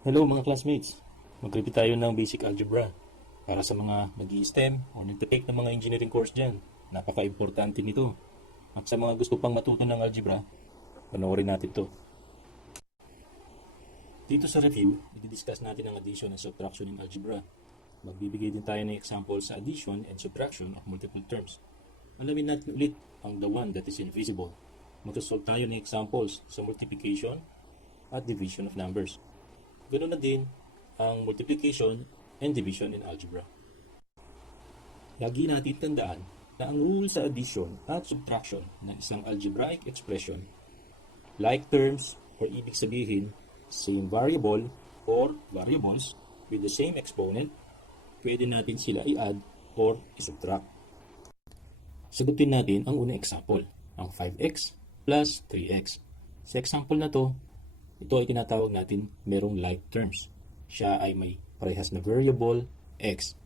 Hello mga classmates! Mag-review tayo ng basic algebra para sa mga nag-i-STEM o nag-take ng mga engineering course dyan. Napaka-importante nito. At sa mga gusto pang matuto ng algebra, panoorin natin to. Dito sa review, i-discuss natin ang addition and subtraction in algebra. Magbibigay din tayo ng example sa addition and subtraction of multiple terms. Alamin natin ulit ang the one that is invisible. Mag-solve tayo ng examples sa multiplication at division of numbers. Ganoon na din ang multiplication and division in algebra. Lagi natin tandaan na ang rule sa addition at subtraction ng isang algebraic expression, like terms or ibig sabihin, same variable or variables with the same exponent, pwede natin sila i-add or i-subtract. Sagutin natin ang unang example, ang 5x plus 3x. Sa example na to, ito ay tinatawag natin merong like terms. Siya ay may parehas na variable x.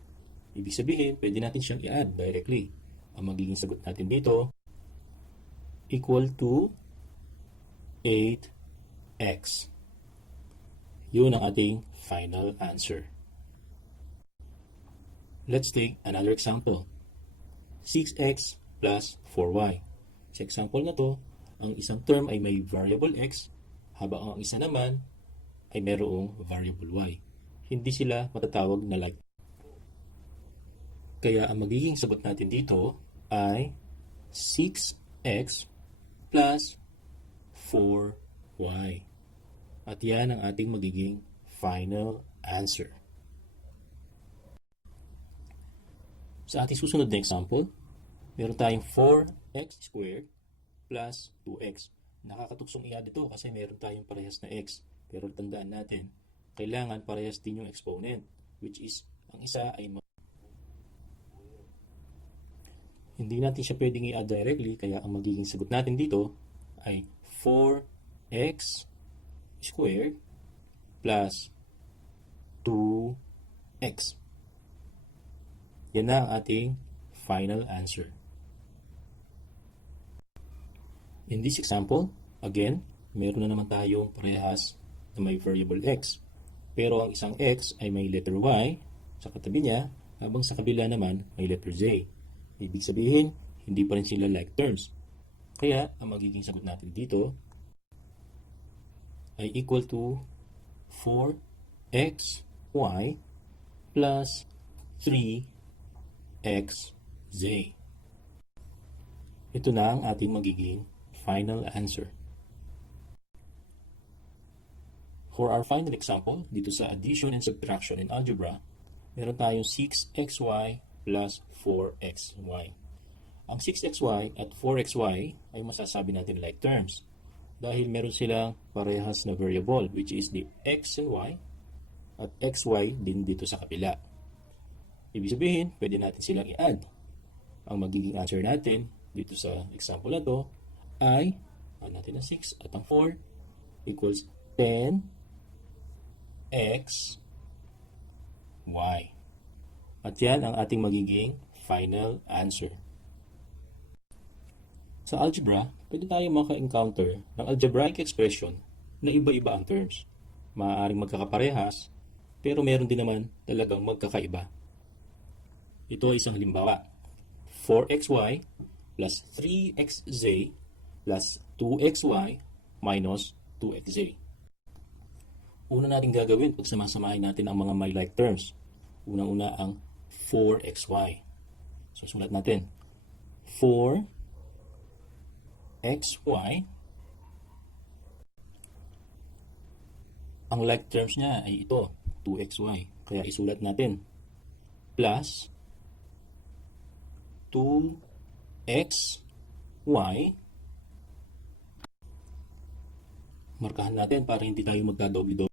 Ibig sabihin, pwede natin siyang i-add directly. Ang magiging sagot natin dito, equal to 8x. Yun ang ating final answer. Let's take another example. 6x plus 4y. Sa example na to, ang isang term ay may variable x, habang ang isa naman ay mayroong variable y. Hindi sila matatawag na like. Kaya ang magiging sagot natin dito ay 6x plus 4y. At yan ang ating magiging final answer. Sa ating susunod na example, meron tayong 4x squared plus 2x. Nakakatuksong i-add ito kasi meron tayong parehas na x. Pero tandaan natin, kailangan parehas din yung exponent, which is, ang isa ay hindi natin siya pwedeng i-add directly, kaya ang magiging sagot natin dito ay 4x squared plus 2x. Yan na ang ating final answer. In this example, again, meron na naman tayong parehas na may variable x. Pero ang isang x ay may letter y sa katabi niya, habang sa kabila naman may letter z. Ibig sabihin, hindi pa rin sila like terms. Kaya, ang magiging sagot natin dito ay equal to 4xy plus 3xz. Ito na ang ating magiging final answer. For our final example, dito sa addition and subtraction in algebra, meron tayong 6xy plus 4xy. Ang 6xy at 4xy ay masasabi natin like terms dahil meron silang parehas na variable, which is the x and y, at xy din dito sa kapila. Ibig sabihin, pwede natin silang i-add. Ang magiging answer natin dito sa example na to ay, natin ang 6 at ang 4 equals 10x y. At yan ang ating magiging final answer. Sa algebra, pwede tayo maka-encounter ng algebraic expression na iba-iba ang terms. Maaaring magkakaparehas, pero meron din naman talagang magkakaiba. Ito ay isang halimbawa. 4xy plus 3xz plus 2xy minus 2xz. Una natin gagawin pag samasamahin natin ang mga may like terms. Unang-una ang 4xy. So, sulat natin. 4xy. Ang like terms niya ay ito, 2xy. Kaya isulat natin. Plus 2xy. Markahan natin para hindi tayo magkadoble-doble.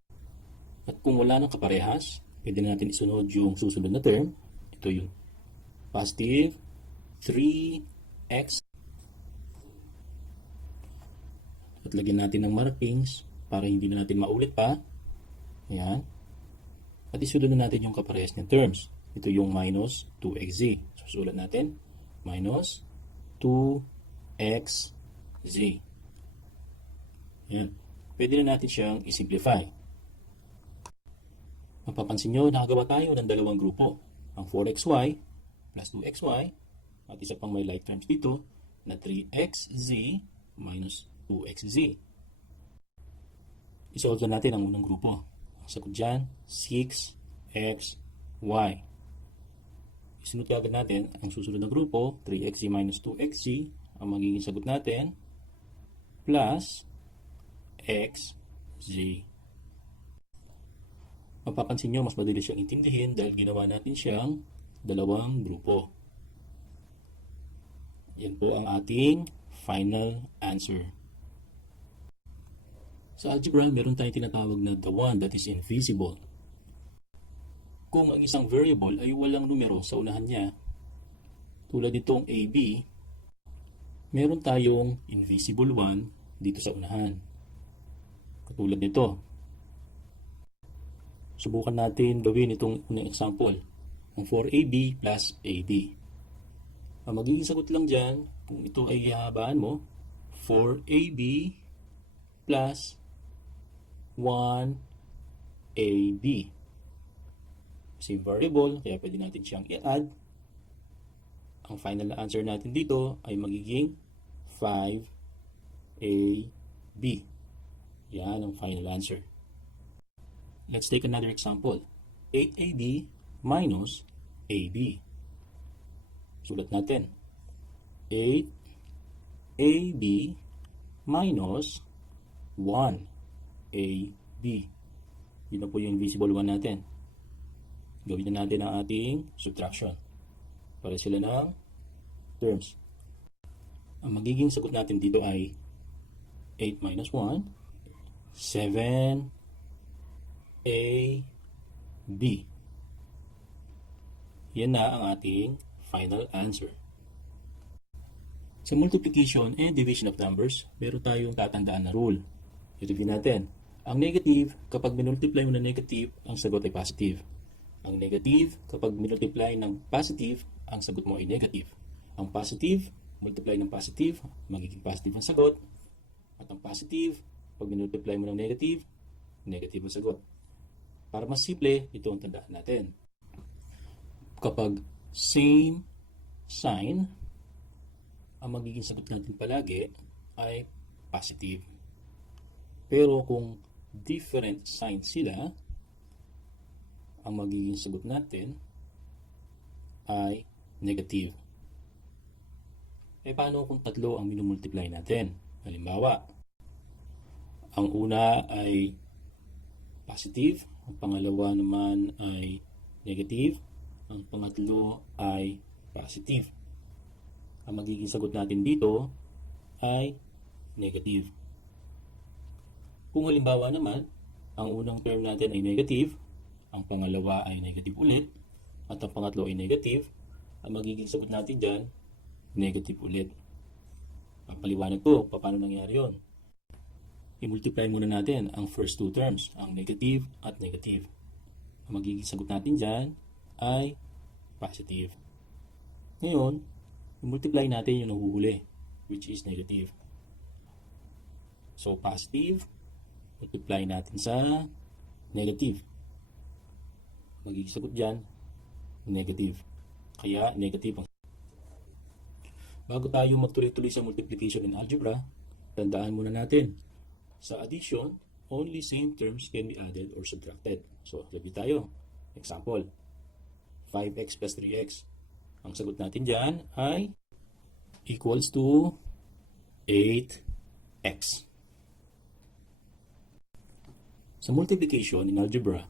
At kung wala nang kaparehas, pwede natin isunod yung susunod na term. Ito yung positive 3x. At lagyan natin ng markings para hindi na natin maulit pa. Ayan. At isunod na natin yung kaparehas ng terms. Ito yung minus 2xz. Susulat natin minus 2xz. Ayan. Pwede na natin siyang i-simplify. Mapapansin nyo, nakagawa tayo ng dalawang grupo. Ang 4xy plus 2xy at isa pang may like terms dito na 3xz minus 2xz. Isolve na natin ang unang grupo. Ang sagot dyan, 6xy. Isunod agad natin ang susunod na grupo, 3xz minus 2xz. Ang magiging sagot natin, plus xz. Mapapansin nyo, mas madali siyang intindihin dahil ginawa natin siyang dalawang grupo. Yan po ang ating final answer. Sa algebra, meron tayong tinatawag na the one that is invisible. Kung ang isang variable ay walang numero sa unahan niya, tulad nitong AB, meron tayong invisible one dito sa unahan. Katulad nito. Subukan natin gawin itong unang example, ang 4AB plus AB. Ang magiging sagot lang dyan, kung ito ay hahabaan mo, 4AB plus 1AB. Same variable, kaya pwede natin siyang i-add. Ang final na answer natin dito ay magiging 5AB. Yan ang final answer. Let's take another example. 8AB minus AB. Sulat natin. 8AB minus 1AB. Yun na po yung invisible one natin. Gawin na natin ang ating subtraction. Para sila ng terms. Ang magiging sagot natin dito ay 8 minus 1, 7 AB. Yan na ang ating final answer. Sa multiplication and division of numbers, meron tayong tatandaan na rule. I-review natin. Ang negative, kapag minultiply mo na negative, ang sagot ay positive. Ang negative, kapag minultiply ng positive, ang sagot mo ay negative. Ang positive, multiply ng positive, magiging positive ang sagot. At ang positive, pag minultiply mo ng negative, negative ang sagot. Para mas simple, ito ang tandaan natin. Kapag same sign, ang magiging sagot natin palagi ay positive. Pero kung different sign sila, ang magiging sagot natin ay negative. Paano kung tatlo ang minumultiply natin? Halimbawa, ang una ay positive, ang pangalawa naman ay negative, ang pangatlo ay positive. Ang magiging sagot natin dito ay negative. Kung halimbawa naman, ang unang term natin ay negative, ang pangalawa ay negative ulit, at ang pangatlo ay negative, ang magiging sagot natin dyan, negative ulit. Papaliwanag ko, paano nangyari yun? I-multiply muna natin ang first two terms, ang negative at negative. Ang magiging sagot natin dyan ay positive. Ngayon, i-multiply natin yung nahuhuli, which is negative. So, positive, multiply natin sa negative. Magiging sagot dyan, negative. Kaya, negative ang. Bago tayo magtuloy-tuloy sa multiplication in algebra, tandaan muna natin. Sa addition, only same terms can be added or subtracted. So, review tayo. Example, 5x plus 3x. Ang sagot natin dyan ay equals to 8x. Sa multiplication in algebra,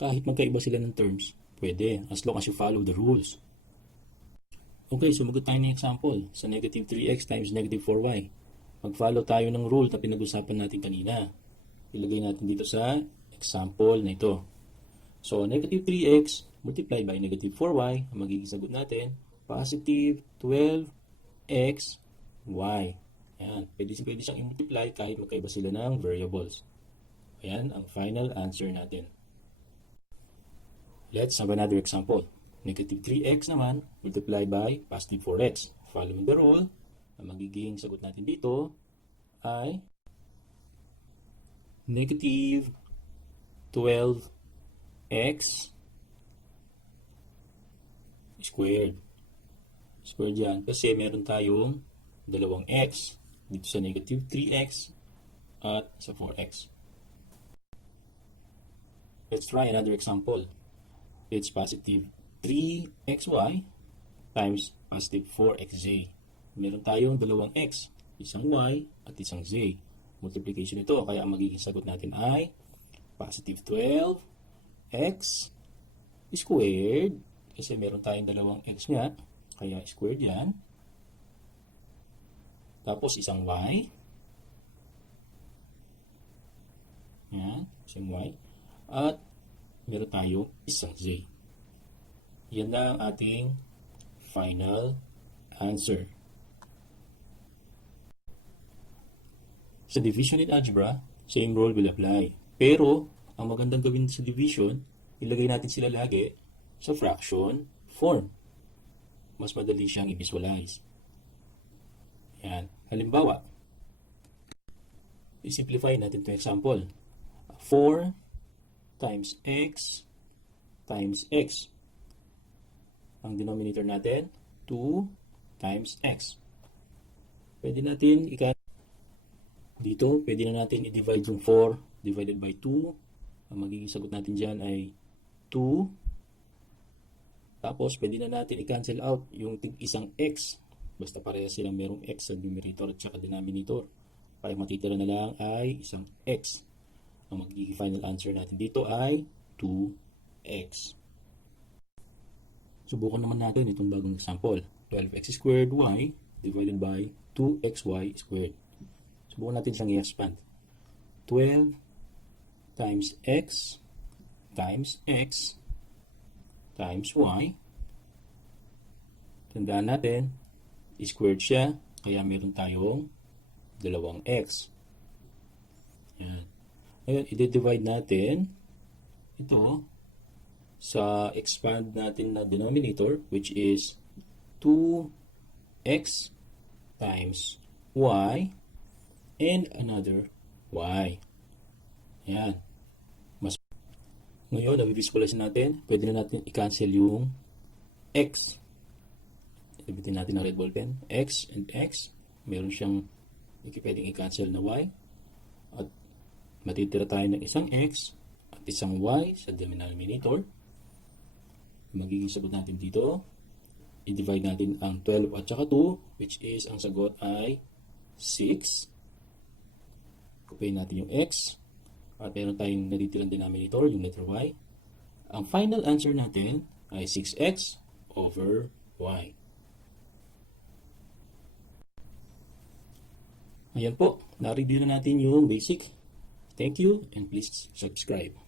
kahit magkaiba sila ng terms, pwede as long as you follow the rules. Okay, sumagot tayo ng example sa negative 3x times negative 4y. Mag-follow tayo ng rule na pinag-usapan natin kanina. Ilagay natin dito sa example na ito. So, negative 3x multiplied by negative 4y, ang magiging sagot natin, positive 12xy. Ayan, pwede siyang i-multiply kahit magkaiba sila ng variables. Ayan, ang final answer natin. Let's have another example. Negative 3x naman multiplied by positive 4x. Following the rule, ang magiging sagot natin dito ay negative 12x x squared. Squared yan kasi meron tayong dalawang x dito sa negative 3x at sa 4x. Let's try another example. It's positive 3xy times positive 4xz. Meron tayong dalawang x, isang y at isang z. Multiplication ito, kaya ang magiging sagot natin ay positive 12x squared. Kasi meron tayong dalawang x nga, kaya squared yan. Tapos isang y. Yan, isang y. At meron tayong isang z. Yan na ang ating final answer. Sa division in algebra, same rule will apply. Pero, ang magandang gawin sa division, ilagay natin sila lagi sa fraction form. Mas madali siyang i-visualize. Yan. Halimbawa, i-simplify natin itong example. 4 times x times x. Ang denominator natin, 2 times x. Pwede natin dito, pwede na natin i-divide yung 4 divided by 2. Ang magiging sagot natin dyan ay 2. Tapos, pwede na natin i-cancel out yung isang x. Basta pareha silang merong x sa numerator at saka denominator. Kaya matitira na lang ay isang x. Ang magiging final answer natin dito ay 2x. Subukan naman natin itong bagong example. 12x squared y divided by 2xy squared. Subukan natin siyang i-expand. 12 times x times x times y. Tandaan natin, squared siya, kaya meron tayong dalawang x. Yan. Ngayon, i-divide natin ito sa expand natin na denominator, which is 2x times y and another y. Yan. Ngayon, na-visualize natin, pwede na natin i-cancel yung x. Ibitin natin ang red ball pen. X and x. Meron siyang pwedeng i-cancel na y. At matitira tayo ng isang x at isang y sa denominator. Magiging sagot natin dito. I-divide natin ang 12 at saka 2, which is ang sagot ay 6. Kupayin natin yung x. At meron tayong natitirang denominator, yung letter y. Ang final answer natin ay 6x over y. Ayan po, na-review na natin yung basic. Thank you and please subscribe.